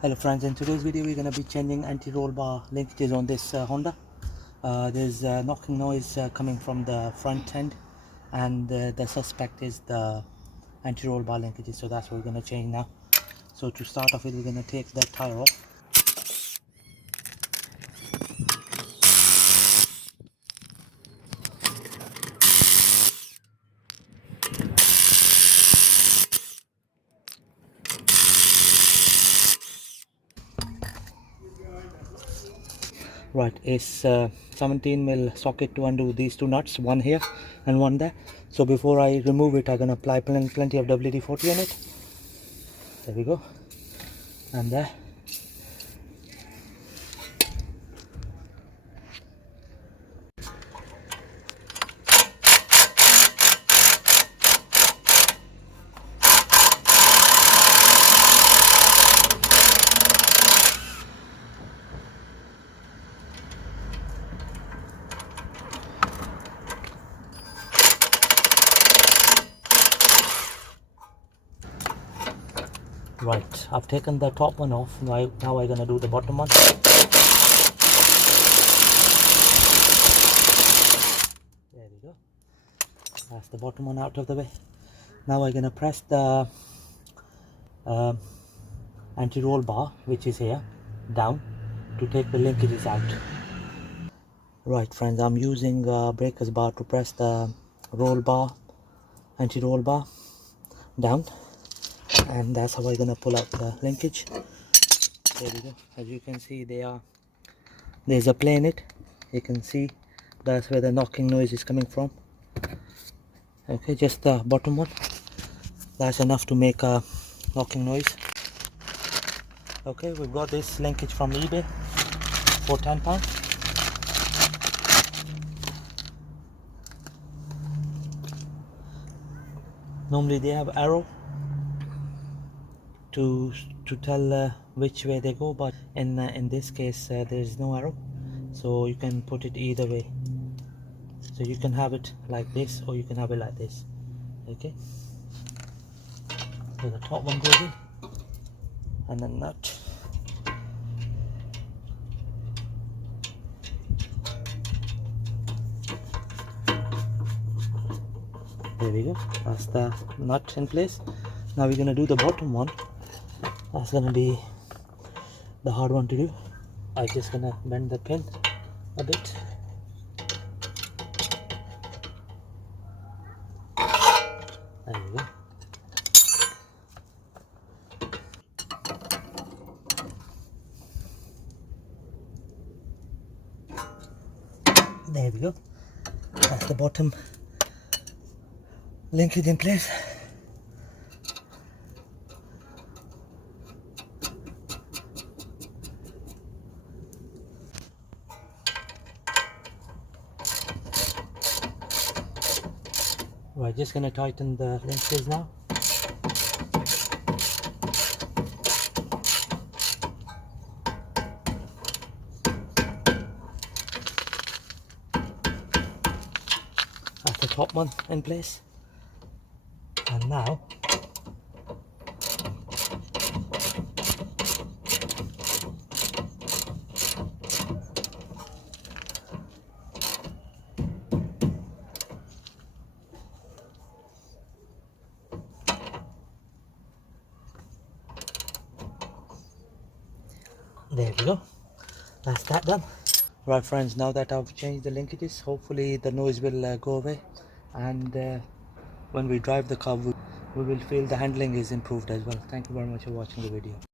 Hello friends, in today's video we're going to be changing anti-roll bar linkages on this Honda. There's knocking noise coming from the front end, and the suspect is the anti-roll bar linkages, so that's what we're going to change now. So to start off with, we're going to take the tire off. Right, it's 17mm socket to undo these two nuts, one here and one there. So before I remove it, I'm going to apply plenty of WD-40 on it. There we go, and there. Right, I've taken the top one off. Now I'm going to do the bottom one. There we go. That's the bottom one out of the way. Now I'm going to press the anti-roll bar, which is here, down to take the linkages out. Right friends, I'm using breakers bar to press the roll bar, anti-roll bar down, and that's how I'm going to pull out the linkage. There we go. As you can see, there's a play in it. You can see that's where the knocking noise is coming from. Okay, just the bottom one, that's enough to make a knocking noise. Okay, we've got this linkage from eBay for £10. Normally they have arrow to tell which way they go, but in this case there is no arrow, so you can put it either way. So you can have it like this, or you can have it like this. Okay, so the top one goes in, and then nut. There we go, that's the nut in place. Now we're going to do the bottom one. That's going to be the hard one to do. I'm just going to bend the pin a bit. There we go. There we go. That's the bottom linkage in place. Right, just gonna tighten the linkages now. That's the top one in place. And now there we go, that's that done. Right friends, now that I've changed the linkages, hopefully the noise will go away, and when we drive the car we will feel the handling is improved as well. Thank you very much for watching the video.